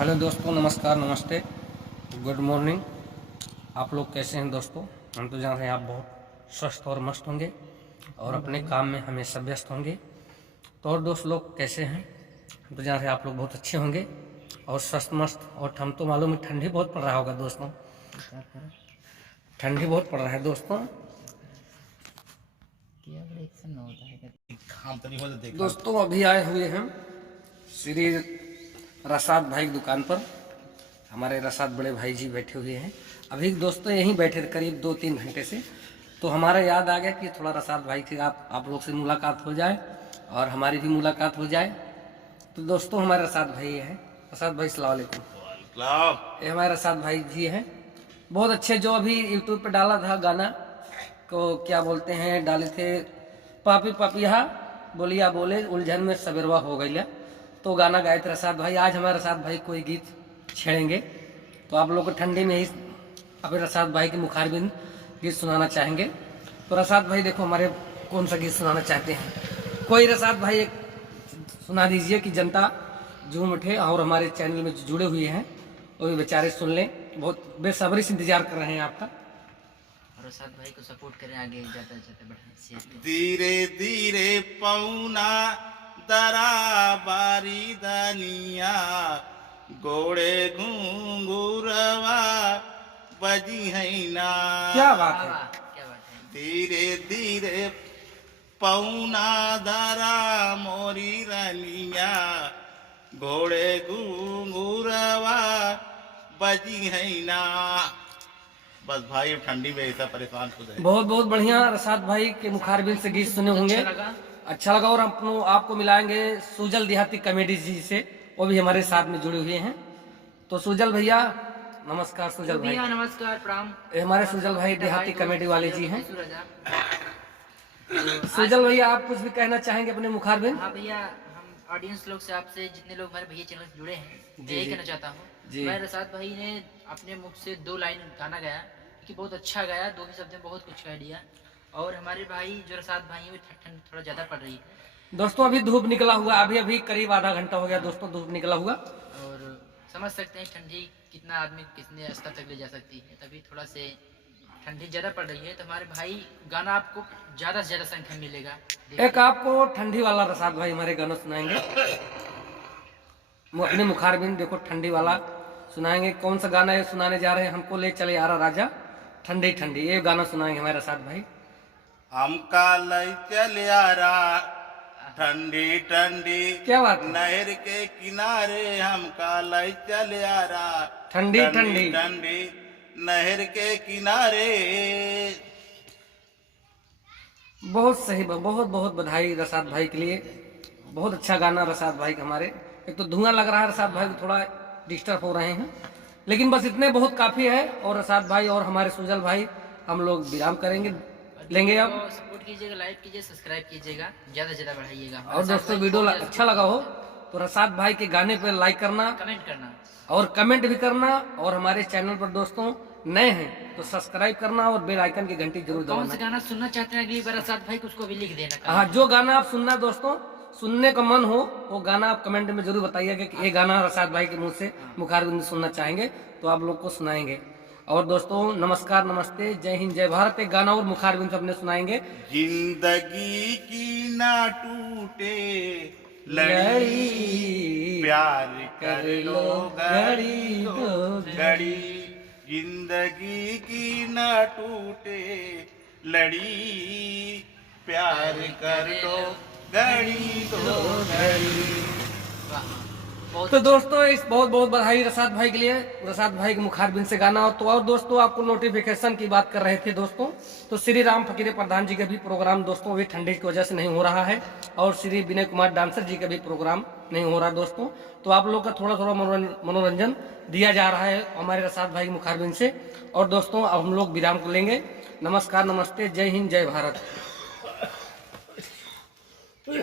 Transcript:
Hello दोस्तों, नमस्कार, नमस्ते, गुड मॉर्निंग। आप लोग कैसे हैं दोस्तों? हम तो जान रहे हैं आप बहुत स्वस्थ और मस्त होंगे और अपने काम में हमेशा व्यस्त होंगे। तो और दोस्त लोग कैसे हैं? हम तो जान रहे हैं आप लोग बहुत अच्छे होंगे और स्वस्थ मस्त। और हम तो मालूम है ठंडी बहुत पड़ रहा होगा दोस्तों, ठंडी बहुत पड़ रहा है दोस्तों। दोस्तों अभी आए हुए हैं श्री रसाद भाई की दुकान पर। हमारे रसाद बड़े भाई जी बैठे हुए हैं। अभी दोस्तों यहीं बैठे थे करीब 2-3 घंटे से। तो हमारा याद आ गया कि थोड़ा रसाद भाई से आप लोग से मुलाकात हो जाए और हमारी भी मुलाकात हो जाए। तो दोस्तों हमारे रसाद भाई हैं। रसाद भाई अस्सलाम वालेकुम। ये हमारे रसाद भाई जी हैं, बहुत अच्छे। जो अभी यूट्यूब पे डाला था गाना को क्या बोलते हैं, डाले थे पापी पापिया बोलिया बोले उलझन में सवेरवा हो गया। तो गाना गाए थे रसाद भाई। आज हमारे रसाद भाई कोई गीत छेड़ेंगे तो आप लोग को ठंडी में ही अपने रसाद भाई की मुखारबिन गीत सुनाना चाहेंगे। तो रसाद भाई देखो हमारे कौन सा गीत सुनाना चाहते हैं। कोई रसाद भाई एक सुना दीजिए कि जनता झूम उठे और हमारे चैनल में जो जुड़े हुए हैं वो भी बेचारे सुन लें। बहुत बेसब्री से इंतजार कर रहे हैं आपका। रसाद भाई को सपोर्ट करें, आगे जाते जाते बढ़ें। धीरे धीरे पौना दरा बारी दनिया गोड़े घुंघुरवा बजी है ना। क्या बात है, क्या बात है। धीरे धीरे पौना दरा मोरी रनिया घोड़े घुंघुरवा बजी है ना। बस भाई ठंडी में ऐसा परेशान हो जाए। बहुत बहुत बढ़िया। रसाद भाई के मुखारबिन से गीत सुने होंगे, अच्छा लगा। और आपको मिलाएंगे सुजल देहाती कॉमेडी जी से, वो भी हमारे साथ में जुड़े हुए हैं। तो सुजल भैया नमस्कार। सुजल भाई नमस्कार, प्रणाम। हमारे सुजल भाई देहाती कॉमेडी वाले जी हैं। सुजल भैया आप कुछ भी कहना चाहेंगे अपने मुखारबिन? हाँ भैया, हम ऑडियंस लोग से, आपसे जितने लोग हमारे भैया चैनल से जुड़े हैं, यही कहना चाहता हूँ। मैं रसाद भाई ने अपने मुख से 2 लाइन गाना गाया कि बहुत अच्छा गाया, 2 ही शब्द में बहुत कुछ कह दिया। और हमारे भाई जो रसाद भाई हैं वो ठंड थोड़ा ज़्यादा पड़ रही है दोस्तों। अभी धूप निकला हुआ, अभी करीब आधा घंटा हो गया दोस्तों धूप निकला हुआ। और समझ सकते हैं ठंडी कितना आदमी कितने स्तर तक ले जा सकती है। तभी थोड़ा से ठंडी ज़्यादा पड़ रही है। तो हमारे भाई गाना आपको ज़्यादा से ज़्यादा संख्या में मिलेगा। एक आपको ठंडी वाला रसाद भाई हमारे गाना सुनाएंगे। अपने मुखारबिन देखो ठंडी वाला सुनाएंगे। कौन सा गाना है सुनाने जा रहे हैं? हमको ले चले यारा राजा ठंडी ठंडी, ये गाना सुनाएंगे हमारे रसाद भाई। हमका लई चल यारा ठंडी ठंडी, क्या बात, नहर के किनारे हमका लई चल यारा ठंडी ठंडी ठंडी, नहर के किनारे। बहुत सही, बहुत बहुत बधाई रसाद भाई के लिए। बहुत अच्छा गाना रसाद भाई का हमारे। एक तो धुआं लग रहा है, रसाद भाई को थोड़ा डिस्टर्ब हो रहे हैं, लेकिन बस इतने बहुत काफी है। और रसाद भाई और हमारे सुजल भाई हम लोग विराम करेंगे, लेंगे अब। सपोर्ट कीजिएगा, लाइक कीजिए, सब्सक्राइब कीजिएगा, ज़्यादा से ज़्यादा बढ़ाइएगा। और दोस्तों वीडियो अच्छा लगा हो तो रसाद भाई के गाने पर लाइक करना, कमेंट करना और कमेंट भी करना। और हमारे चैनल पर दोस्तों नए हैं तो सब्सक्राइब करना और बेल आइकन की घंटी जरूर दबाना। कौन सा गाना सुनना चाहते हैं अगली बार रसाद भाई को, उसको भी लिख देना। हाँ, जो गाना आप सुनना दोस्तों, सुनने का मन हो वो गाना आप कमेंट में जरूर बताइएगा कि ये गाना रसाद भाई के मुंह से मुखारबिन सुनना चाहेंगे तो आप लोग को सुनाएंगे। और दोस्तों नमस्कार, नमस्ते, जय हिंद, जय भारत। एक गाना और मुखारबिन से अपने सुनाएंगे। जिंदगी की ना टूटे लड़ी, प्यार कर लो घड़ी दो घड़ी। जिंदगी की ना टूटे लड़ी, प्यार कर लो घड़ी दो घड़ी। तो दोस्तों इस बहुत बहुत बधाई रसाद भाई के लिए, रसाद भाई के मुखारबिन से गाना। और दोस्तों आपको नोटिफिकेशन की बात कर रहे थे दोस्तों, तो श्री राम फकीर प्रधान जी का भी प्रोग्राम दोस्तों अभी ठंडी की वजह से नहीं हो रहा है, और श्री विनय कुमार डांसर जी का भी प्रोग्राम नहीं हो रहा दोस्तों। तो आप लोग का थोड़ा थोड़ा मनोरंजन दिया जा रहा है हमारे रसाद भाई के मुखारबिन से। और दोस्तों अब हम लोग विराम को लेंगे। नमस्कार, नमस्ते, जय हिंद, जय भारत।